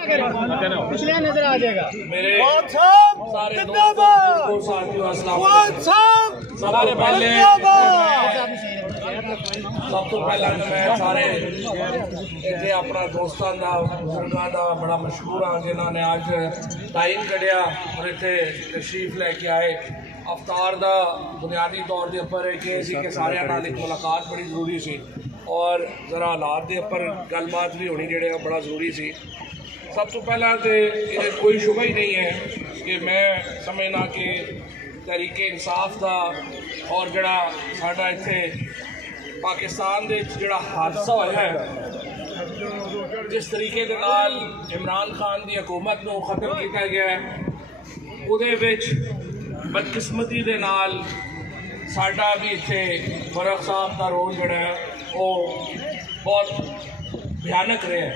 पिछले नजर आ जाएगा मेरे सारे दोस्तों साथियों सबसे पहले सब तो पहला मैं सारे इतने अपना दोस्तों का बुजुर्गों का बड़ा मशहूर हाँ जिन्होंने अज टाइम कढ़िया और इतने तशरीफ लैके आए। अवतार का बुनियादी तौर के उपर कि सारे नाल एक मुलाकात बड़ी जरूरी सी और जरा हालात के उपर गलबात भी होनी जेड़े बड़ा जरूरी सी। सब तो पहला तो ये कोई शुबा ही नहीं है कि मैं समझना कि तरीके इंसाफ का और जड़ा साडा इत्थे पाकिस्तान दे जड़ा हादसा होया है जिस तरीके के नाल इमरान खान की हुकूमत को खत्म किया गया है उहदे विच बदकिस्मती दे नाल साडा भी इत्थे फरक साहब का रोल जड़ा है वो बहुत भयानक रहा है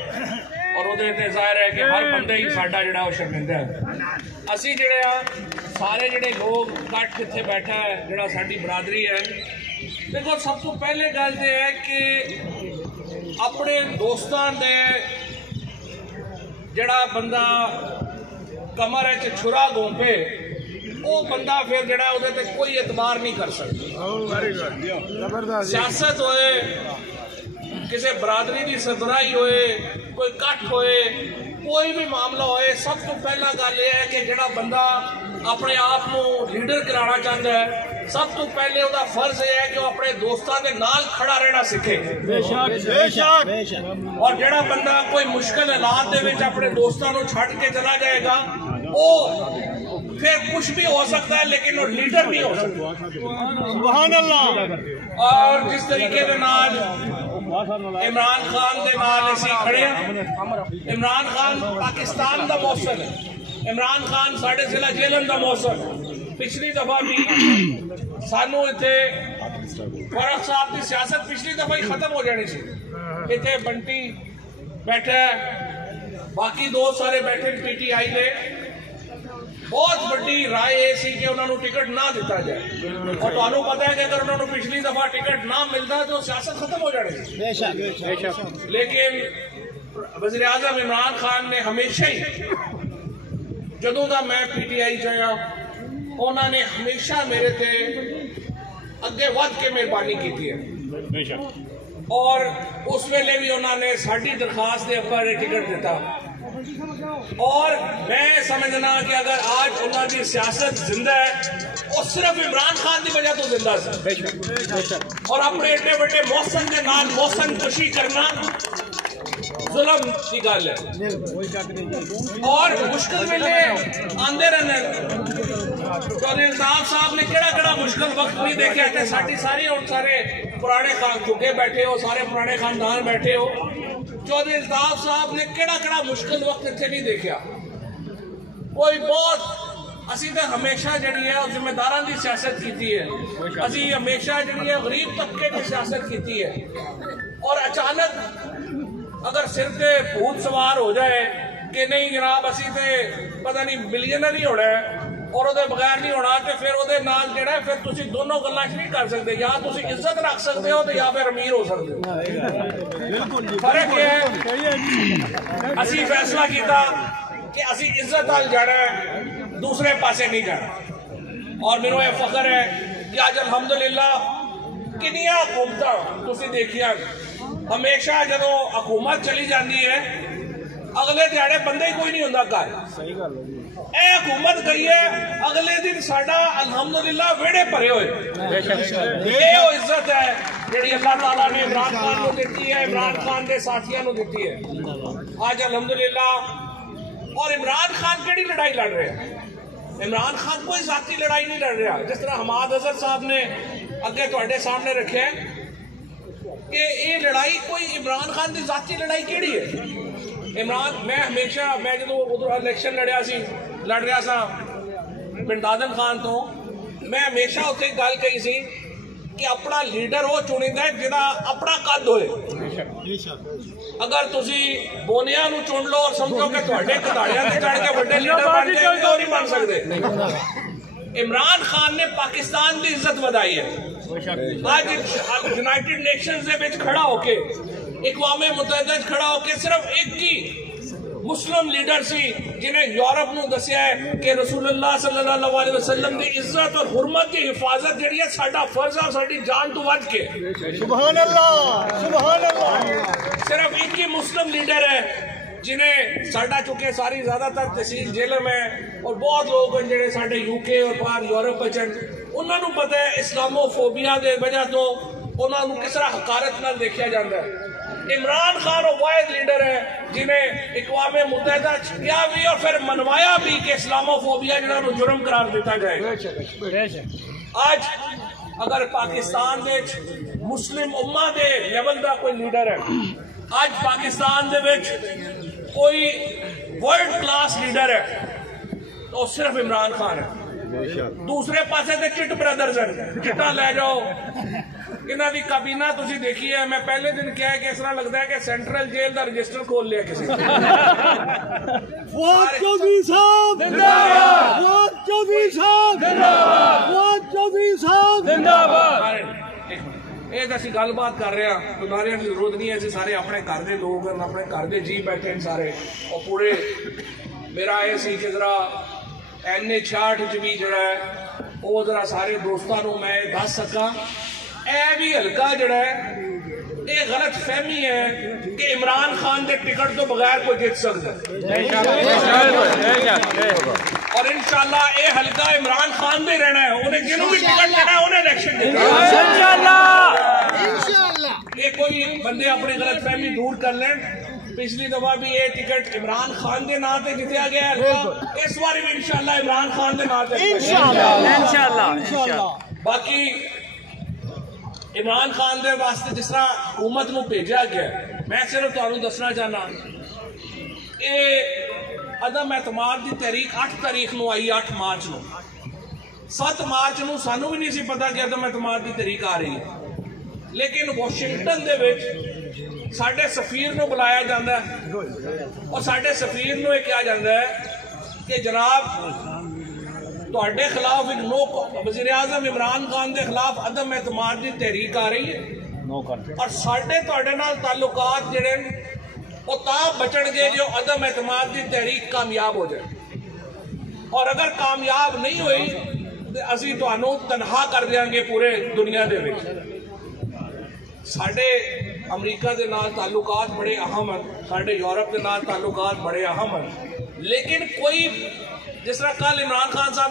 और वो जाहिर है कि हर बंदे ही साडा जड़ा वो शर्मिंदा है। असी जड़े सारे जड़े लोग कट इत्थे बैठा है जड़ा साडी बरादरी है। देखो सब तो पहले गल तो है कि अपने दोस्तों दे जड़ा बंदा कमर च छुरा घोंपे वो बंदा फिर जड़ा उहदे ते कोई एतबार नहीं कर सकता। सियासत होए किसी बरादरी की सरबराही होए कोई कट होए कोई भी मामला होए सब तो पहला गल यह है कि जड़ा बंदा अपने आप को लीडर कराना चाहता है सब तो पहले उसका फर्ज यह है कि वह अपने दोस्तों के नाल खड़ा रहना सीखे। और जड़ा बंदा कोई मुश्किल हालात दे विच अपने दोस्तों को छड़ के चला जाएगा वो फिर कुछ भी हो सकता है लेकिन वो लीडर नहीं हो सकता। सुभान अल्लाह। और जिस तरीके के नाल इमरान खान के नाल असीं खड़े हैं, इमरान खान पाकिस्तान का मौसम है, इमरान खान साढ़े जिला जेलन का मौसम है। पिछली दफा भी सानू इत्थे फरक साहब की सियासत पिछली दफा ही खत्म हो जानी सी। इत्थे बंटी बैठा बाकी दो सारे बैठे पीटीआई ने बहुत बड़ी राय ये सी कि उन्होंने टिकट ना दिता जाए और तुहानू पता है कि अगर उन्होंने पिछली दफा टिकट ना मिलता तो सियासत खत्म हो जानी। लेकिन वज़ीर आज़म इमरान खान ने हमेशा ही जदों का मैं पीटीआई चाया उन्होंने हमेशा मेरे ते अगे वध के मेहरबानी की है और उस वेले भी उन्होंने साडी दरखास्त के उपर टिकट दिता और मैं समझना कि अगर आज उन्होंने सियासत जिंदा है वो सिर्फ इमरान खान की वजह तो जिंदा है और अपने एडे बड़े मौसम के नाल मौसम कशी करना जुल्म की गल है और मुश्किल वेले आंदे रहने। चौधरी अल्ताफ साहब ने केड़ा मुश्किल वक्त नहीं देखा कि साडी सारी और सारे पुराने खान चुके बैठे हो सारे पुराने खानदान बैठे हो। चौधरी अल्ताफ साहब ने केड़ा मुश्किल वक्त इत्थे नहीं देखा कोई बहुत। असी तो हमेशा जड़ी है जिम्मेदारां की सियासत की है असी हमेशा जड़ी है गरीब तबके की सियासत की है और अचानक अगर सिर पे भूत सवार हो जाए कि नहीं जनाब असी तो पता नहीं मिलियनर ही होना है और वो बगैर नहीं होना तो फिर वो नाल जड़ा फिर तुसी दोनों गल्लां नहीं कर सकते या तुसी इज्जत रख सकते हो तो या फिर अमीर हो सकते हो। फर्क है असी फैसला किया कि असी इज्जत नाल जाना है दूसरे पासे नहीं जाना और मेनू यह फख्र है कि अज अल्हम्दुलिल्लाह किनिया हुकूमतां तुसी देखिया हमेशा जदों हुकूमत चली जाती है अगले दिहाड़े बंदे ही कोई नहीं होंदा घर। हुकूमत गई है अगले दिन साडा अल्हम्दुलिल्लाह वेड़े भरे हुए ये इज्जत है जिहड़ी अल्लाह ताला ने इमरान खान को दी है इमरान खान के साथियों को दी है आज अल्हम्दुलिल्लाह। और इमरान खान केड़ी लड़ाई लड़ रहे हैं? इमरान खान कोई जाती लड़ाई नहीं लड़ रहा जिस तरह हमाद अजहर साहब ने अगे तुहाडे सामने रखे है कि ये लड़ाई कोई इमरान खान की जाती लड़ाई केड़ी है। इमरान मैं हमेशा मैं जो उधर इलेक्शन लड़ रहा सा बिनलादेन खान तो मैं हमेशा उत्थे गल कही सी कि अपना लीडर वो चुनिंदा है जिहदा अपना कद होए। अगर तुसी बोनिया नूं चुन लो और समझो कि तुहाडे कधाड़ियां ते चढ़ के बड़े लीडर बन जाएंगे वो नहीं बन सकते। इमरान खान ने पाकिस्तान की इज्जत वधाई है आज यूनाइटेड नेशंस दे विच खड़ा होके इकवामे मुत्तहिदा खड़ा होके सिर्फ एक ही मुस्लिम लीडर सी जिन्हें यूरोप नूं दस्सिया है कि रसूलुल्लाह सल्लल्लाहु अलैहि वसल्लम की इज्जत और हुर्मत की हिफाजत जिहड़ी है साडा फर्ज है, साडी जान तो वध के। सुभान अल्लाह, सुभान अल्लाह। सिर्फ एक ही मुस्लिम लीडर है जिन्हें साडा चुके सारी ज्यादातर तहसील जेल में और बहुत लोग हैं जिहड़े साडे यूके और बाहर यूरोप विच उन्होंने पता है इस्लामोफोबिया की वजह तो उन्होंने किस तरह हकारत नाल देखा जाता है। इमरान खान वो वाहिद लीडर है जिन्हें इकवाम मुत्तहिदा किया भी और फिर मनवाया भी कि इस्लामोफोबिया जो जुर्म करार दिता जाए। आज अगर पाकिस्तान दे मुस्लिम उम्मा दे लेवल का कोई लीडर है, आज पाकिस्तान दे विच कोई वर्ल्ड क्लास लीडर है तो सिर्फ इमरान खान है। दूसरे पासे ते चिट ब्रदर्स हैं, चिट्टा ले जाओ इन्हां दी काबीना तुसी देखी है। मैं पहले दिन क्या है कि इस तरह लगता है कि सेंट्रल जेल का रजिस्टर खोल लिया किसी ने। फवाद चौधरी साहब जिंदाबाद, फवाद चौधरी साहब जिंदाबाद, फवाद चौधरी साहब जिंदाबाद। ये असीं गलबात कर रहे हैं तो नारियां की जरूरत नहीं है, असीं सारे अपने घर के लोग हैं, अपने घर के जी बैठे हैं सारे। और पूरे मेरा ये सी कि जरा NA-66 भी जरा है वो जरा सारे दोस्तों को मैं दस सका ए भी हल्का जड़ा है ये गलत फहमी है कि इमरान खान के टिकट तो बगैर कोई जीत सकता है। और इंशाल्लाह ये हल्का इमरान खान भी रहना है, उन्हें जिन्हों भी टिकट देना है उन्हें इलेक्शन देना है। ये कोई बंदे अपनी गलत फहमी दूर कर लें। पिछली दफा भी ये टिकट इमरान खान के नाम से जितया गया है, इस बार भी इंशाल्लाह इमरान खान के नाम से इंशाल्लाह। बाकी इमरान खान के वास्ते जिस तरह हुकूमत को भेजा गया, मैं सिर्फ तुहानू दसना चाहना ये अदम एतमाद की तहरीक 8 तारीख को आई, 8 मार्च को। 7 मार्च को सानू भी नहीं सी पता कि अदम एतमाद की तहरीक आ रही है, लेकिन वाशिंगटन दे विच साडे सफीर को बुलाया जाता है और साडे सफीर को कहा जाता है कि जनाब तुहाडे खिलाफ एक नो वज़ीर आज़म इमरान खान के खिलाफ अदम एतमाद की तहरीक आ रही है और साडे तुहाडे नाल ताल्लुकात जिहड़े वो तां बचणगे जो अदम एतमाद की तहरीक कामयाब हो जाए। और अगर कामयाब नहीं हुई तो असीं तुहानू तनहा कर देंगे पूरे दुनिया दे विच। साडे अमरीका के नाल ताल्लुकात बड़े अहम हैं, साडे यूरोप के नाल ताल्लुकात बड़े अहम हैं, लेकिन कोई जिस तरह कल इमरान खान साहब